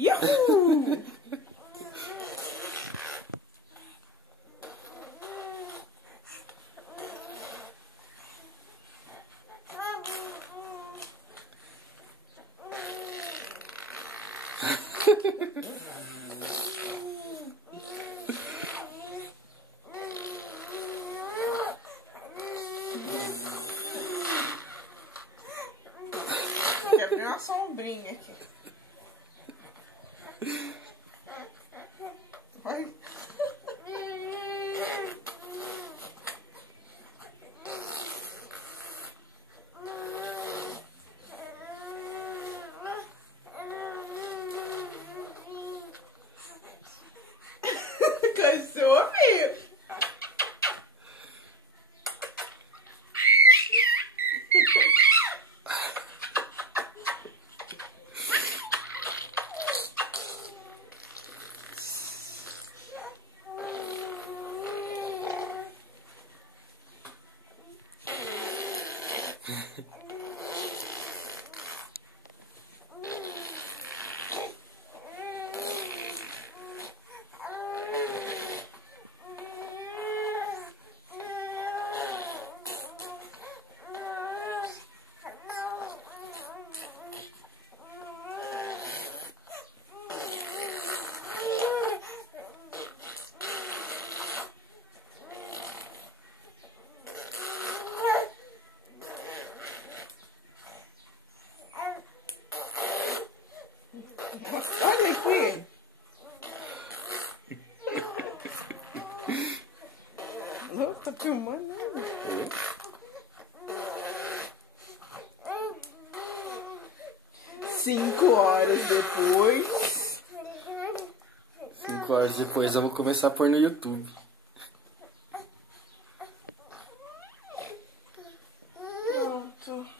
Yahoo! Quer abrir uma sombrinha aqui. Vai. Cansou, filho? Olha aqui. Não, tá filmando, né? 5 horas depois. 5 horas depois eu vou começar a pôr no YouTube. Pronto.